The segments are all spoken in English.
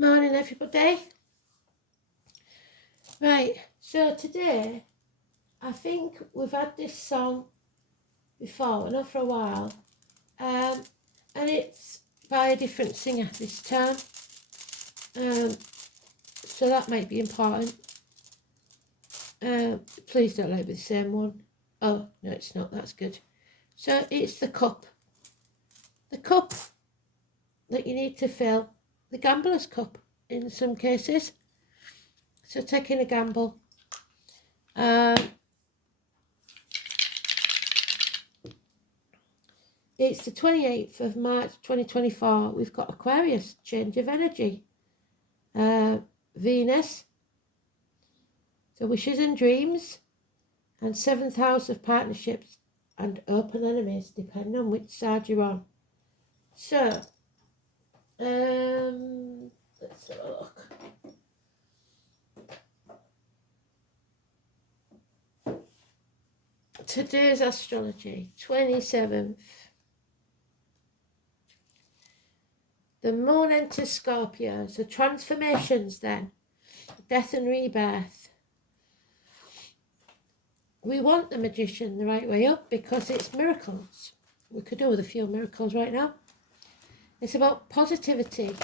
Morning everybody. Right, so today I think we've had this song before, not for a while, and it's by a different singer this time, so that might be important. Please don't let it be the same one. Oh no, it's not. That's good. So it's the cup that you need to fill, the gambler's cup in some cases. So taking a gamble. It's the 28th of March 2024. We've got Aquarius, change of energy. Venus, so wishes and dreams. And 7th house of partnerships and open enemies, depending on which side you're on. So, let's have a look. Today's astrology, 27th. The moon enters Scorpio, so transformations then, death and rebirth. We want the magician the right way up because it's miracles. We could do with a few miracles right now. It's about positivity.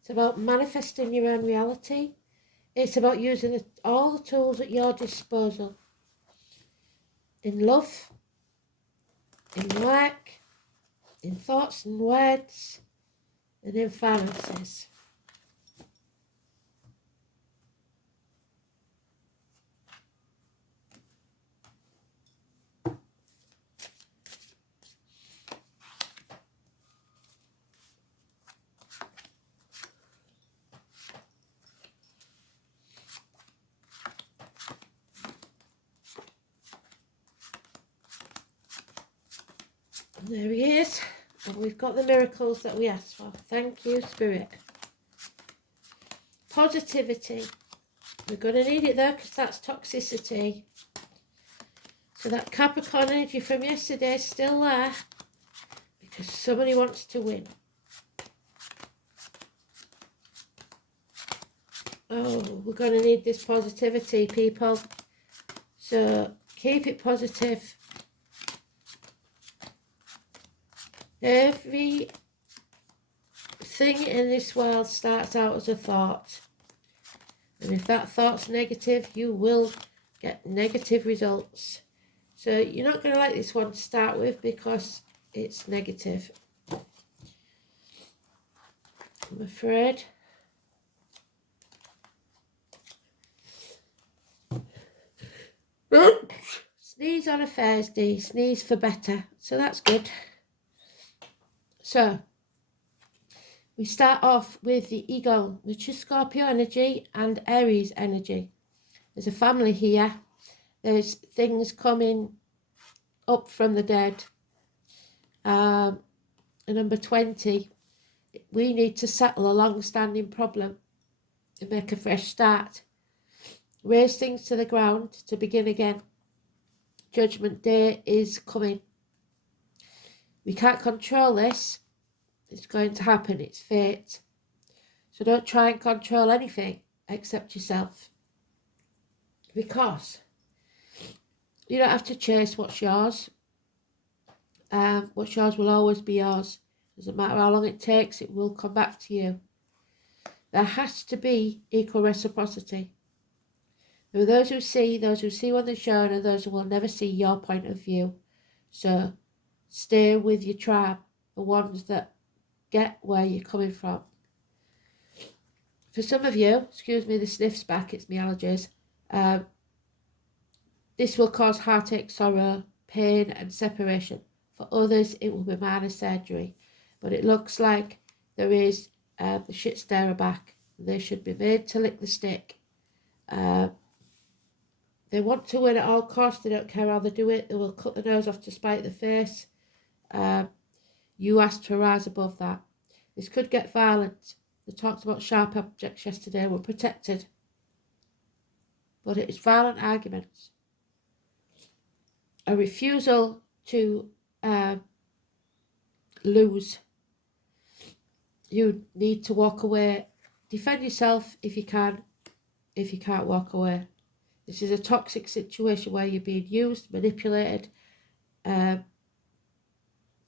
It's about manifesting your own reality. It's about using all the tools at your disposal. In love, in work, in thoughts and words, and in finances. And there he is. And we've got the miracles that we asked for. Thank you, Spirit. Positivity. We're going to need it though because that's toxicity. So that Capricorn energy from yesterday is still there because somebody wants to win. Oh, we're going to need this positivity, people. So keep it positive. Everything in this world starts out as a thought. And if that thought's negative, you will get negative results. So you're not going to like this one to start with because it's negative. I'm afraid. Sneeze on a Thursday, sneeze for better. So that's good. So, we start off with the ego, which is Scorpio energy and Aries energy. There's a family here. There's things coming up from the dead. And number 20, we need to settle a long-standing problem and make a fresh start. Raise things to the ground to begin again. Judgment Day is coming. We can't control this. It's going to happen. It's fate. So don't try and control anything except yourself. Because you don't have to chase what's yours. What's yours will always be yours. Doesn't matter how long it takes, it will come back to you. There has to be equal reciprocity. There are those who see what they're shown, and those who will never see your point of view. So stay with your tribe, the ones that get where you're coming from. For some of you, excuse me, the sniff's back, it's my allergies. This will cause heartache, sorrow, pain and separation. For others, it will be minor surgery. But it looks like there is the shit stirrer back. They should be made to lick the stick. They want to win at all costs. They don't care how they do it. They will cut the nose off to spite the face. You asked to rise above that. This could get violent. They talked about sharp objects yesterday. We're protected. But it is violent arguments. A refusal to lose. You need to walk away defend yourself if you can, if you can't walk away. This is a toxic situation where you're being used, manipulated,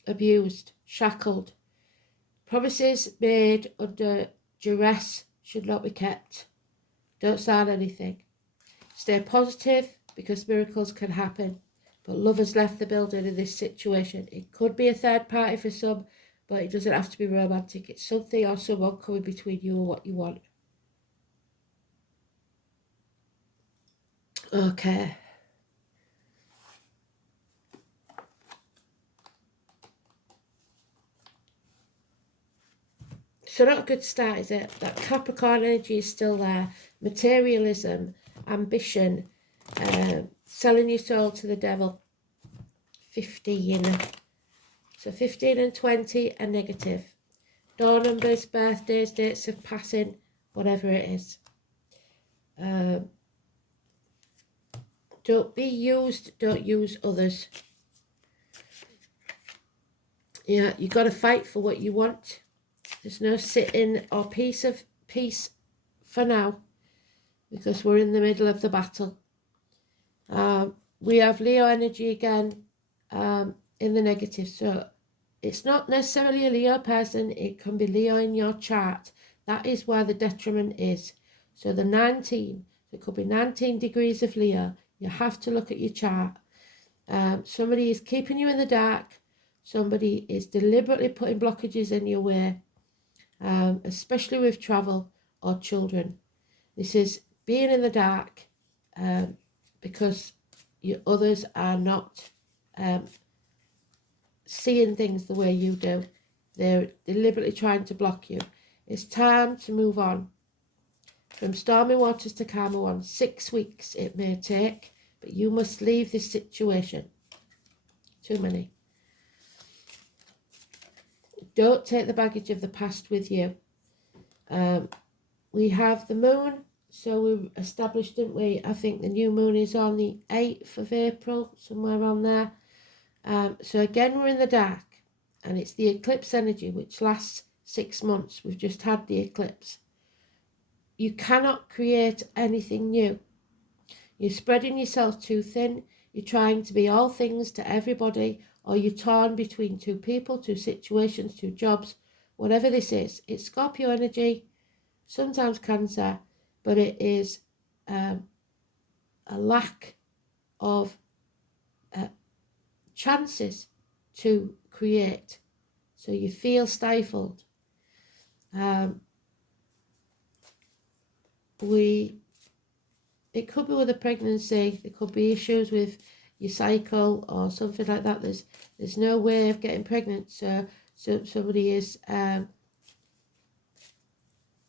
abused, shackled. Promises made under duress should not be kept. Don't sign anything. Stay positive because miracles can happen. But love has left the building in this situation. It could be a third party for some, but it doesn't have to be romantic. It's something or someone coming between you and what you want. Okay. So not a good start, is it? That Capricorn energy is still there. Materialism, ambition, selling your soul to the devil. 15. So 15 and 20 are negative. Door numbers, birthdays, dates of passing, whatever it is. Don't be used, don't use others. Yeah, you got to fight for what you want. There's no sitting or peace for now, because we're in the middle of the battle. We have Leo energy again in the negative. So it's not necessarily a Leo person. It can be Leo in your chart. That is where the detriment is. So the 19, it could be 19 degrees of Leo. You have to look at your chart. Somebody is keeping you in the dark. Somebody is deliberately putting blockages in your way, especially with travel or children. This is being in the dark because others are not seeing things the way you do. They're deliberately trying to block you. It's time to move on. From stormy waters to calmer ones. 6 weeks it may take, but you must leave this situation. Too many. Don't take the baggage of the past with you. We have the moon. So we established, didn't we? I think the new moon is on the 8th of April, somewhere on there. So again, we're in the dark. And it's the eclipse energy, which lasts 6 months. We've just had the eclipse. You cannot create anything new. You're spreading yourself too thin. You're trying to be all things to everybody, or you're torn between two people, two situations, two jobs, whatever this is. It's Scorpio energy, sometimes Cancer, but it is a lack of chances to create. So you feel stifled. It could be with a pregnancy. There could be issues with your cycle or something like that. There's no way of getting pregnant. So somebody is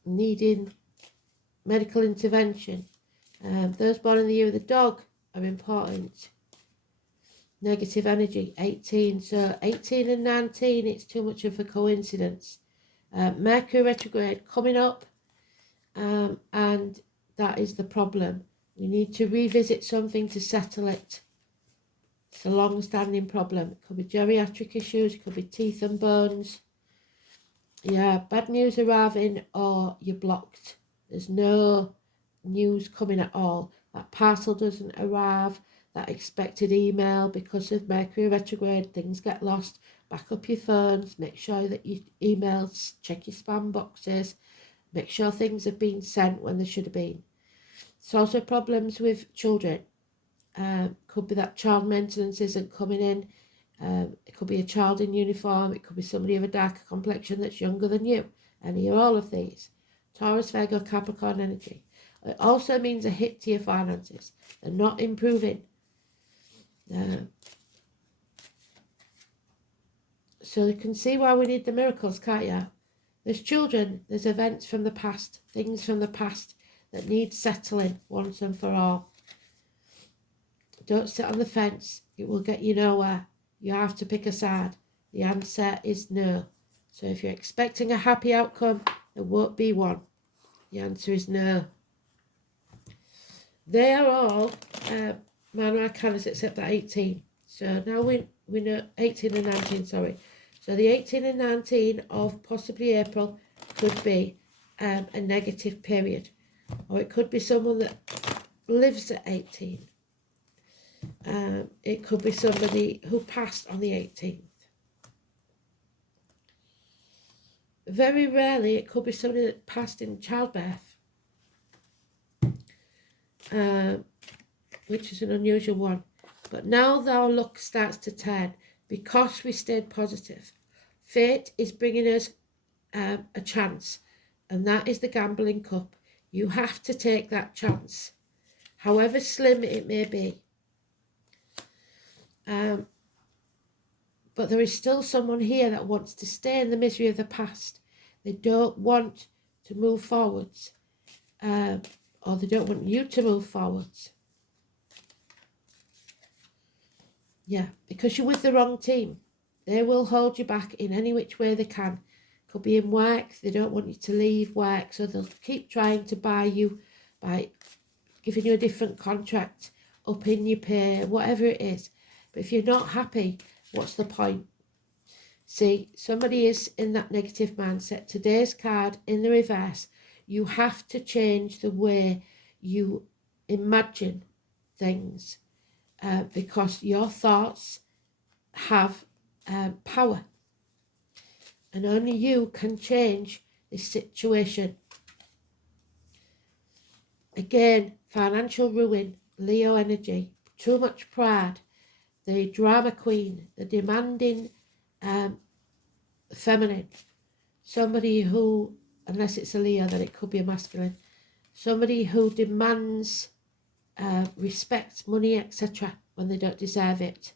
needing medical intervention. Those born in the year of the dog are important. Negative energy, 18. So 18 and 19, it's too much of a coincidence. Mercury retrograde coming up, and that is the problem. We need to revisit something to settle it. It's a long-standing problem. It could be geriatric issues, it could be teeth and bones. Yeah, bad news arriving, or you're blocked. There's no news coming at all. That parcel doesn't arrive, that expected email, because of Mercury retrograde, things get lost. Back up your phones, make sure that your emails, check your spam boxes, make sure things have been sent when they should have been. It's also problems with children. Could be that child maintenance isn't coming in. It could be a child in uniform. It could be somebody of a darker complexion that's younger than you. Any or all of these. Taurus, Virgo, Capricorn energy. It also means a hit to your finances. They're not improving. So you can see why we need the miracles, can't you? There's children, there's events from the past, things from the past that need settling once and for all. Don't sit on the fence. It will get you nowhere. You have to pick a side. The answer is no. So if you're expecting a happy outcome, there won't be one. The answer is no. They are all minor arcanas except that 18. So now we know 18 and 19, sorry. So the 18 and 19 of possibly April could be a negative period. Or it could be someone that lives at 18. It could be somebody who passed on the 18th. Very rarely it could be somebody that passed in childbirth, which is an unusual one. But now our luck starts to turn because we stayed positive. Fate is bringing us a chance, and that is the gambling cup. You have to take that chance, however slim it may be. But there is still someone here that wants to stay in the misery of the past. They don't want to move forwards, or they don't want you to move forwards. Yeah, because you're with the wrong team. They will hold you back in any which way they can. Could be in work, they don't want you to leave work, so they'll keep trying to buy you by giving you a different contract, upping your pay, whatever it is. But if you're not happy, what's the point? See, somebody is in that negative mindset. Today's card in the reverse, you have to change the way you imagine things, because your thoughts have power. And only you can change this situation. Again, financial ruin, Leo energy, too much pride, the drama queen, the demanding feminine, somebody who, unless it's a Leo, then it could be a masculine, somebody who demands respect, money, etc. when they don't deserve it.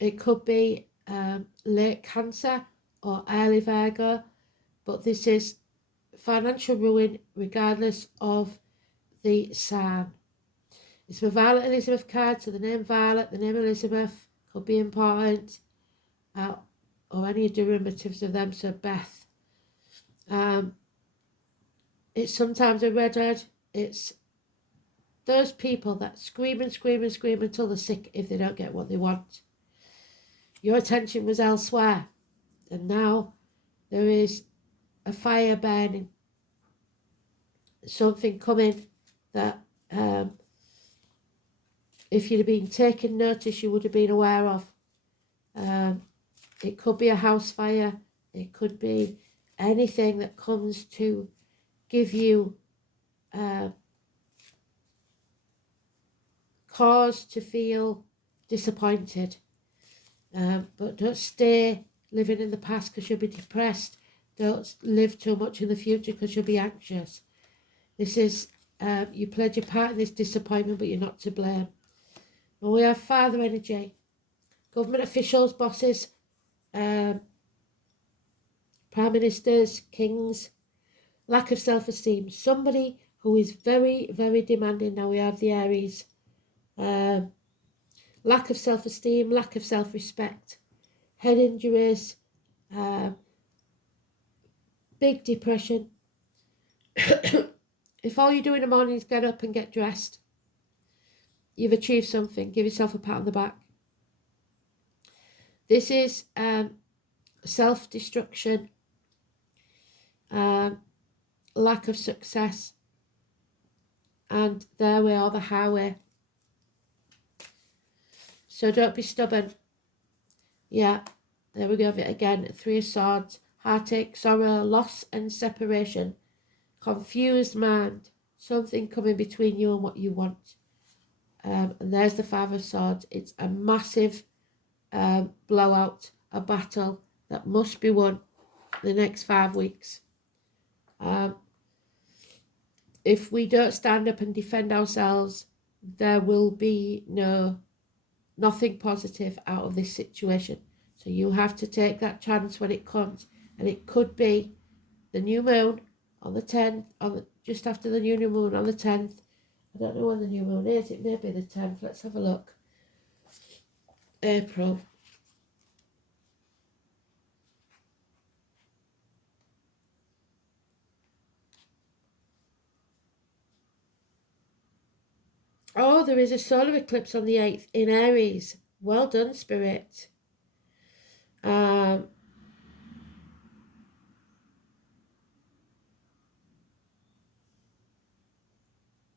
It could be late Cancer or early Virgo, but this is financial ruin regardless of the sign. It's the Violet Elizabeth card, so the name Violet, the name Elizabeth could be important, or any derivatives of them, so Beth. It's sometimes a redhead. It's those people that scream and scream and scream until they're sick if they don't get what they want. Your attention was elsewhere, and now there is a fire burning, something coming that if you'd have been taking notice, you would have been aware of. It could be a house fire. It could be anything that comes to give you cause to feel disappointed. But don't stay living in the past because you'll be depressed. Don't live too much in the future because you'll be anxious. This is, you played your part in this disappointment, but you're not to blame. And we have father energy, government officials, bosses, prime ministers, kings, lack of self-esteem. Somebody who is very, very demanding. Now we have the Aries. Lack of self-esteem, lack of self-respect, head injuries, big depression. If all you do in the morning is get up and get dressed, you've achieved something. Give yourself a pat on the back. This is self-destruction, lack of success, and their way or the highway. So don't be stubborn. Yeah, there we go of it again. 3 of Swords, heartache, sorrow, loss and separation, confused mind, something coming between you and what you want. And there's the 5 of Swords. It's a massive blowout, a battle that must be won the next 5 weeks. If we don't stand up and defend ourselves, there will be nothing positive out of this situation. So you have to take that chance when it comes, and it could be the new moon on the 10th, just after the new moon on the 10th. I don't know when the new moon is. It may be the 10th. Let's have a look. April. Oh, there is a solar eclipse on the 8th in Aries. Well done, Spirit.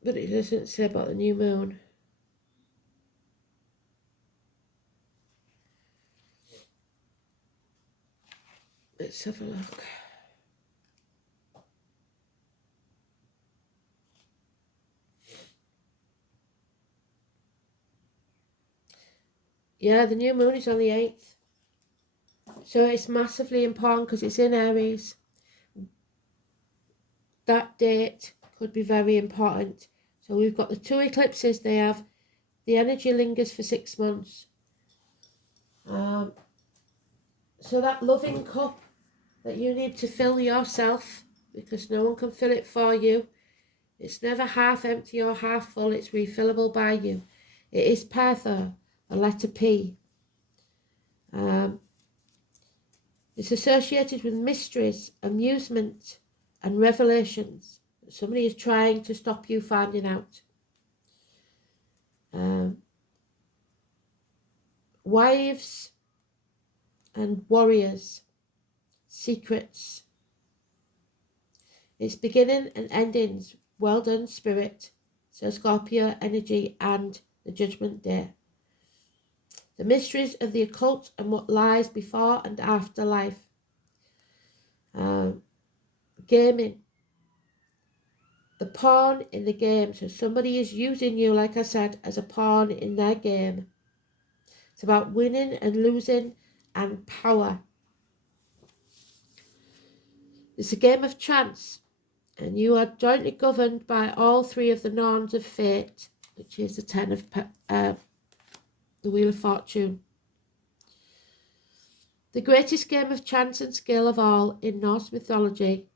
but it doesn't say about the new moon. Let's have a look. Yeah, the new moon is on the 8th. So it's massively important because it's in Aries. That date could be very important. So we've got the 2 eclipses they have. The energy lingers for 6 months. So that loving cup that you need to fill yourself, because no one can fill it for you. It's never half empty or half full, it's refillable by you. It is Perthor, the letter P. It's associated with mysteries, amusement, and revelations. Somebody is trying to stop you finding out. Wives and warriors, secrets. It's beginning and endings. Well done, Spirit. So Scorpio energy and the Judgment Day. The mysteries of the occult and what lies before and after life. Gaming. The pawn in the game. So somebody is using you, like I said, as a pawn in their game. It's about winning and losing and power. It's a game of chance. And you are jointly governed by all 3 of the norns of fate, which is the 10 of the Wheel of Fortune. The greatest game of chance and skill of all in Norse mythology,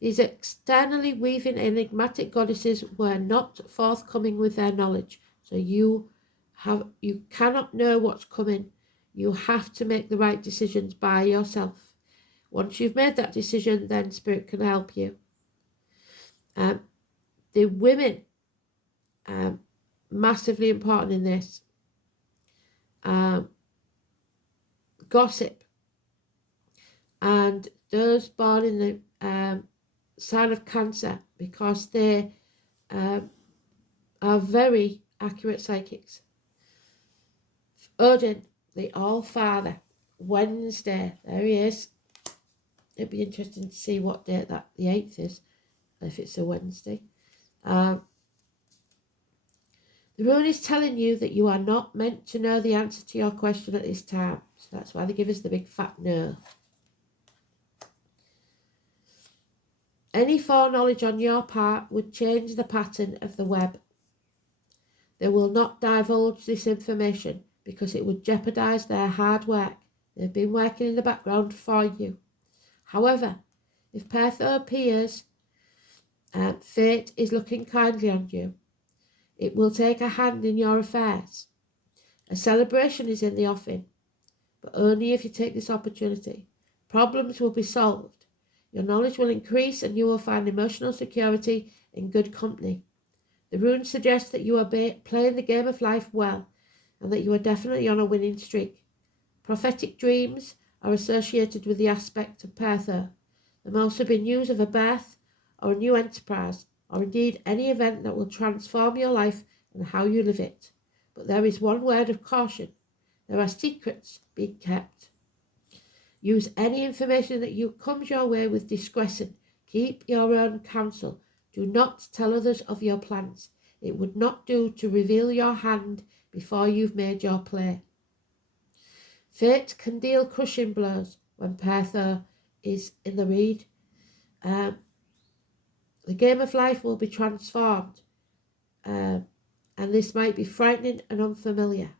these externally weaving enigmatic goddesses were not forthcoming with their knowledge. So you cannot know what's coming. You have to make the right decisions by yourself. Once you've made that decision, then Spirit can help you. The women, massively important in this. Gossip. And those born in the sign of Cancer, because they are very accurate psychics. Odin, the All-Father, Wednesday, there he is. It'd be interesting to see what date that the 8th is, if it's a Wednesday. The rune is telling you that you are not meant to know the answer to your question at this time. So that's why they give us the big fat no. Any foreknowledge on your part would change the pattern of the web. They will not divulge this information because it would jeopardize their hard work. They've been working in the background for you. However, if Perthor appears, fate is looking kindly on you. It will take a hand in your affairs. A celebration is in the offing, but only if you take this opportunity. Problems will be solved. Your knowledge will increase and you will find emotional security in good company. The rune suggests that you are playing the game of life well and that you are definitely on a winning streak. Prophetic dreams are associated with the aspect of Perthor. There may also be news of a birth or a new enterprise, or indeed any event that will transform your life and how you live it. But there is one word of caution. There are secrets being kept. Use any information that comes your way with discretion. Keep your own counsel. Do not tell others of your plans. It would not do to reveal your hand before you've made your play. Fate can deal crushing blows when Perthor is in the read. The game of life will be transformed, and this might be frightening and unfamiliar.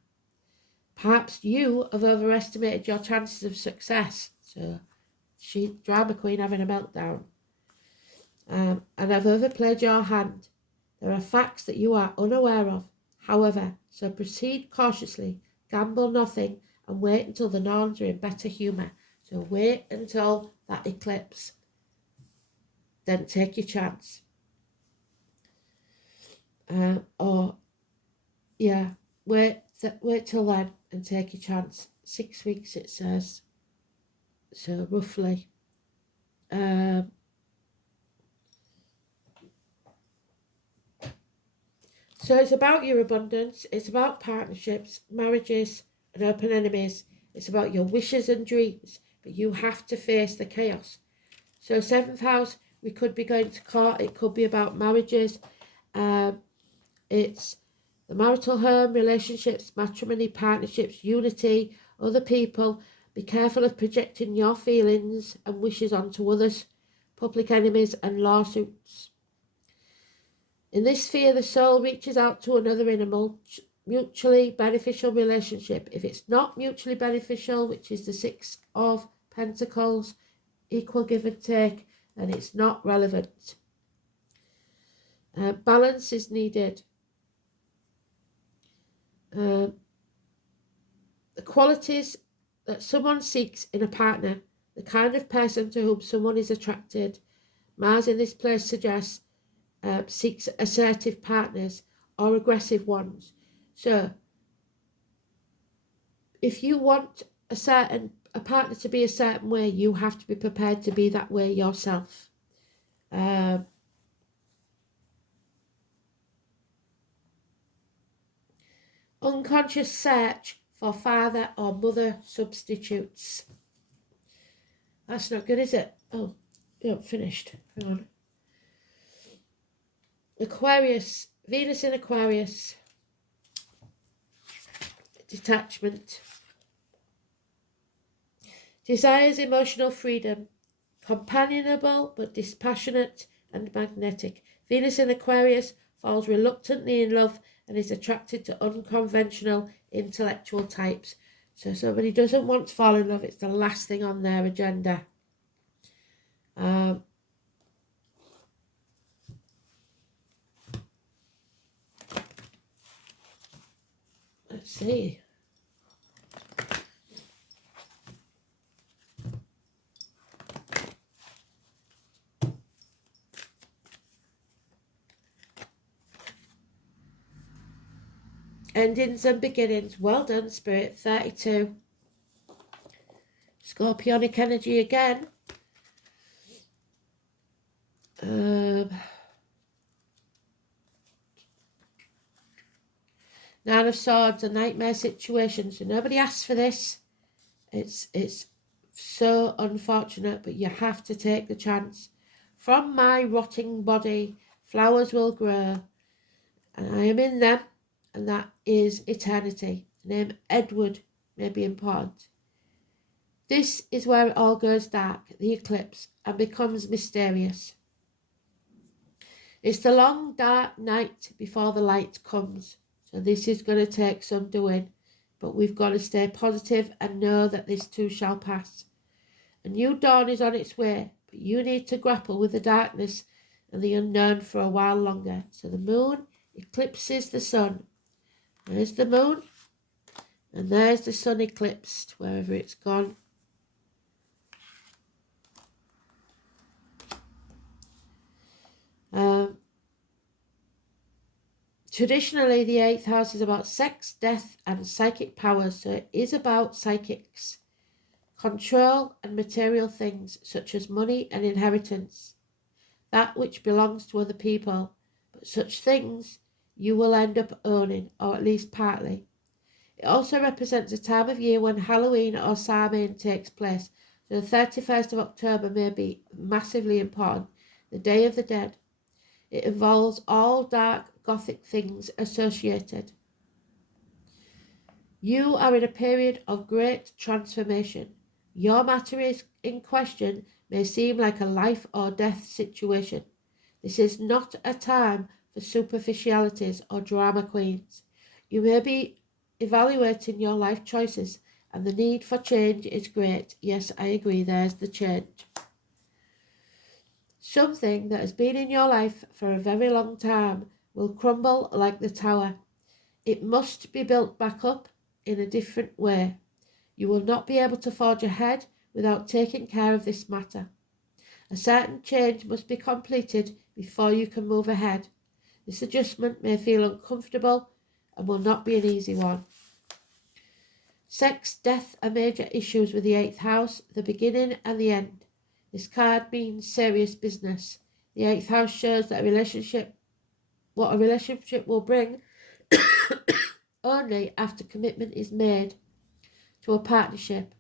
Perhaps you have overestimated your chances of success. So, drama queen having a meltdown. And have overplayed your hand. There are facts that you are unaware of. However, so proceed cautiously, gamble nothing, and wait until the Norns are in better humour. So wait until that eclipse. Then take your chance. Wait till then and take your chance. 6 weeks it says. So roughly. So it's about your abundance, it's about partnerships, marriages, and open enemies. It's about your wishes and dreams, but you have to face the chaos. So 7th house, we could be going to court. It could be about marriages. It's the marital home, relationships, matrimony, partnerships, unity, other people. Be careful of projecting your feelings and wishes onto others. Public enemies and lawsuits. In this sphere, the soul reaches out to another in a mutually beneficial relationship. If it's not mutually beneficial, which is the 6 of Pentacles, equal give and take, and it's not relevant. Balance is needed. The qualities that someone seeks in a partner, the kind of person to whom someone is attracted. Mars in this place suggests seeks assertive partners or aggressive ones. So if you want a partner to be a certain way, you have to be prepared to be that way yourself. Unconscious search for father or mother substitutes. That's not good, is it? Oh, you haven't finished. Hang on. Aquarius, Venus in Aquarius. Detachment. Desires emotional freedom. Companionable but dispassionate and magnetic. Venus in Aquarius falls reluctantly in love and is attracted to unconventional intellectual types. So somebody doesn't want to fall in love. It's the last thing on their agenda. Let's see. Endings and beginnings. Well done, Spirit. 32. Scorpionic energy again. Nine of Swords, a nightmare situation. So nobody asked for this. It's so unfortunate, but you have to take the chance. From my rotting body, flowers will grow, and I am in them, and that is eternity. The name Edward may be important. This is where it all goes dark, the eclipse, and becomes mysterious. It's the long dark night before the light comes. So this is going to take some doing, but we've got to stay positive and know that this too shall pass. A new dawn is on its way, but you need to grapple with the darkness and the unknown for a while longer. So the moon eclipses the sun. There's the moon, and there's the sun eclipsed, wherever it's gone. Traditionally, the 8th house is about sex, death, and psychic powers, so it is about psychics, control, and material things such as money and inheritance, that which belongs to other people, but such things you will end up owning, or at least partly. It also represents a time of year when Halloween or Samhain takes place, so the 31st of October may be massively important, the Day of the Dead. It involves all dark Gothic things associated. You are in a period of great transformation. Your matter is in question may seem like a life or death situation. This is not a time for superficialities or drama queens. You may be evaluating your life choices, and the need for change is great. Yes, I agree, there's the change. Something that has been in your life for a very long time will crumble like the tower. It must be built back up in a different way. You will not be able to forge ahead without taking care of this matter. A certain change must be completed before you can move ahead. This adjustment may feel uncomfortable and will not be an easy one. Sex, death are major issues with the 8th house, the beginning and the end. This card means serious business. The 8th house shows that a relationship what a relationship will bring only after commitment is made to a partnership.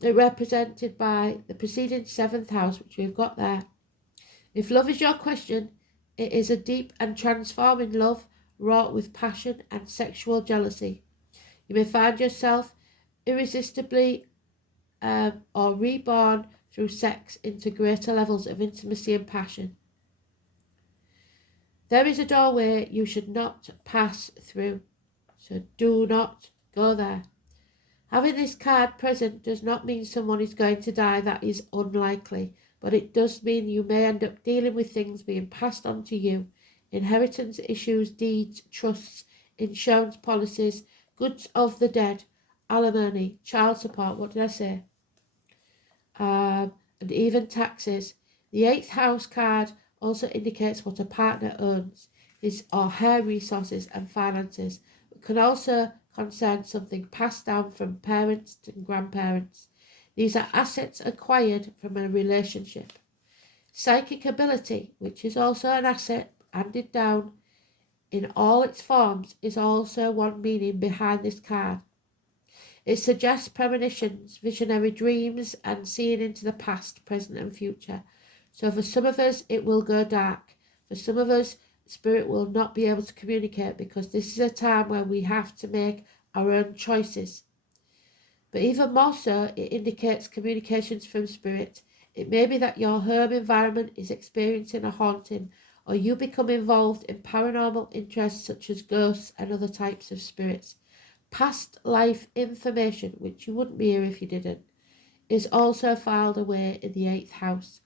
They're represented by the preceding 7th house, which we've got there. If love is your question, it is a deep and transforming love wrought with passion and sexual jealousy. You may find yourself irresistibly or reborn through sex into greater levels of intimacy and passion. There is a doorway you should not pass through, so do not go there. Having this card present does not mean someone is going to die. That is unlikely, but it does mean you may end up dealing with things being passed on to you. Inheritance issues, deeds, trusts, insurance policies, goods of the dead, alimony, child support, what did I say? And even taxes. The 8th house card also indicates what a partner owns, his or her resources and finances. It can also concern something passed down from parents to grandparents. These are assets acquired from a relationship. Psychic ability, which is also an asset handed down in all its forms, is also one meaning behind this card. It suggests premonitions, visionary dreams, and seeing into the past, present, and future. So for some of us, it will go dark. For some of us, spirit will not be able to communicate because this is a time where we have to make our own choices. But even more so, it indicates communications from spirit. It may be that your home environment is experiencing a haunting, or you become involved in paranormal interests such as ghosts and other types of spirits. Past life information, which you wouldn't be here if you didn't, is also filed away in the 8th house,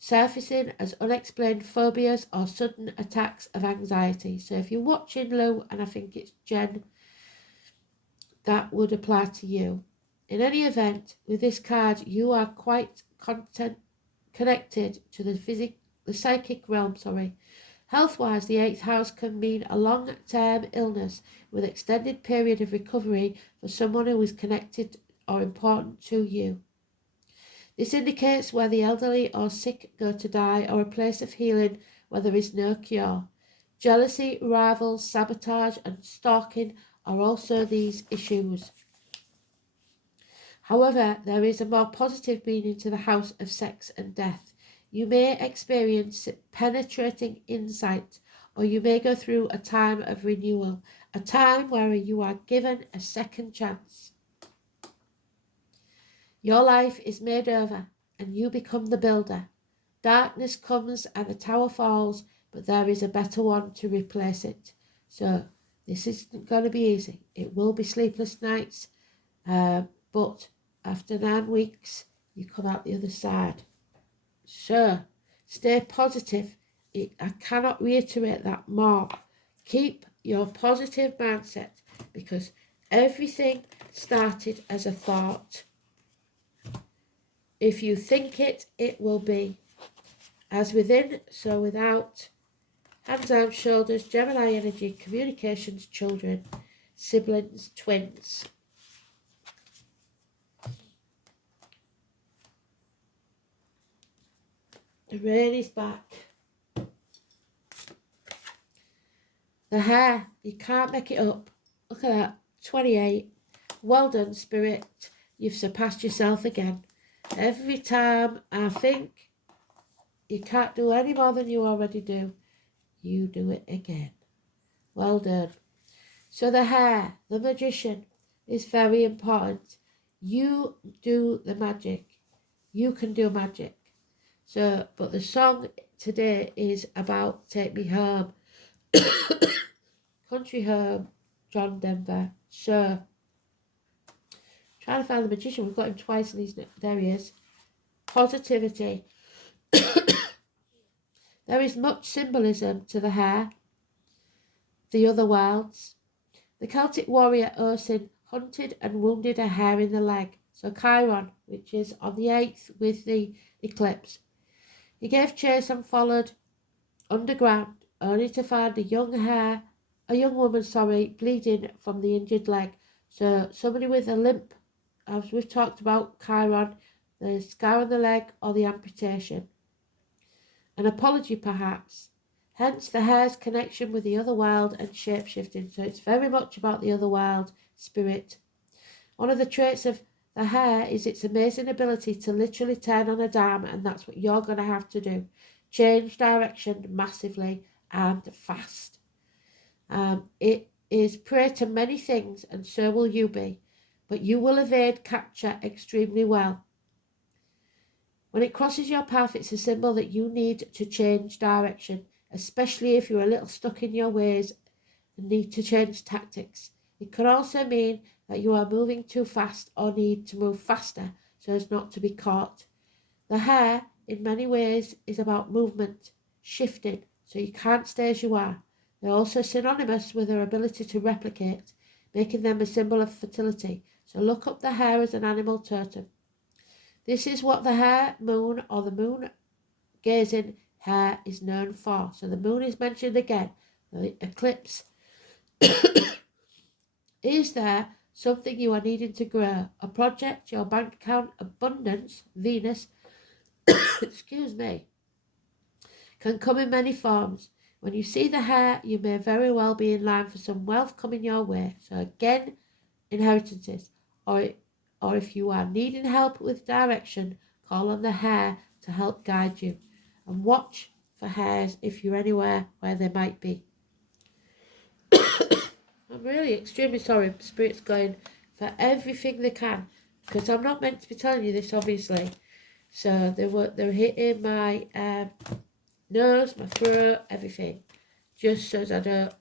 surfacing as unexplained phobias or sudden attacks of anxiety. So if you're watching Lou, and I think it's Jen, that would apply to you. In any event, with this card, you are quite connected to the psychic realm. Health-wise, the 8th house can mean a long-term illness with extended period of recovery for someone who is connected or important to you. This indicates where the elderly or sick go to die, or a place of healing where there is no cure. Jealousy, rivals, sabotage, and stalking are also these issues. However, there is a more positive meaning to the house of sex and death. You may experience penetrating insight, or you may go through a time of renewal, a time where you are given a second chance. Your life is made over, and you become the builder. Darkness comes and the tower falls, but there is a better one to replace it. So this isn't going to be easy. It will be sleepless nights, but after 9 weeks, you come out the other side. So stay positive. I cannot reiterate that more. Keep your positive mindset, because everything started as a thought. If you think it, it will be. As within, so without. Hands, arms, shoulders, Gemini energy, communications, children, siblings, twins. The rain is back. The hair, you can't make it up. Look at that, 28. Well done, Spirit. You've surpassed yourself again. Every time I think you can't do any more than you already do, you do it again. Well done. So the hair, the magician, is very important. You do the magic. You can do magic. So, but the song today is about Take Me Home. Country Home, John Denver. So, trying to find the magician. We've got him twice and there he is. Positivity. There is much symbolism to the hair. The other worlds. The Celtic warrior Oisin hunted and wounded a hare in the leg. So Chiron, which is on the 8th with the eclipse. He gave chase and followed underground, only to find a young woman, bleeding from the injured leg. So somebody with a limp, as we've talked about Chiron, the scar on the leg or the amputation. An apology perhaps. Hence the hare's connection with the other world and shape-shifting. So it's very much about the other world, spirit. One of the traits of the hare is its amazing ability to literally turn on a dime, and that's what you're going to have to do. Change direction massively and fast. It is prey to many things, and so will you be, but you will evade capture extremely well. When it crosses your path, it's a symbol that you need to change direction, especially if you're a little stuck in your ways and need to change tactics. It could also mean that you are moving too fast or need to move faster so as not to be caught. The hare, in many ways, is about movement, shifting, so you can't stay as you are. They're also synonymous with their ability to replicate, making them a symbol of fertility. So look up the hare as an animal totem. This is what the hare moon or the moon gazing hare is known for. So the moon is mentioned again. The eclipse. Is there something you are needing to grow? A project, your bank account, abundance, Venus, excuse me, can come in many forms. When you see the hare, you may very well be in line for some wealth coming your way. So again, inheritances. Or if you are needing help with direction, call on the hare to help guide you. And watch for hares if you're anywhere where they might be. I'm really extremely sorry, Spirit's going for everything they can, because I'm not meant to be telling you this, obviously. So they're hitting my nose, my throat, everything, just so as I don't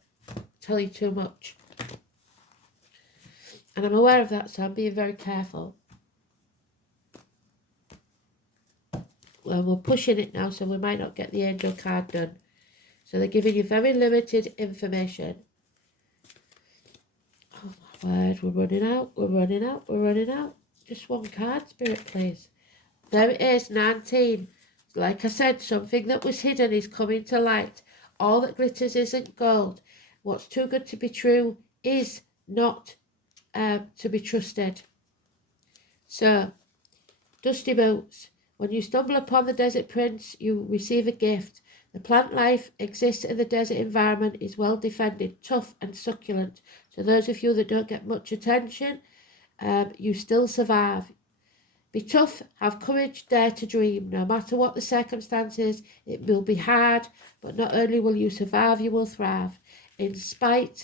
tell you too much. And I'm aware of that, so I'm being very careful. Well, we're pushing it now, so we might not get the angel card done. So they're giving you very limited information. Oh my word, we're running out. Just one card, Spirit, please. There it is, 19. Like I said, something that was hidden is coming to light. All that glitters isn't gold. What's too good to be true is not to be trusted. So, dusty boots. When you stumble upon the desert prince, you receive a gift. The plant life exists in the desert environment, is well defended, tough and succulent. So those of you that don't get much attention, you still survive. Be tough, have courage, dare to dream. No matter what the circumstances, it will be hard, but not only will you survive, you will thrive. In spite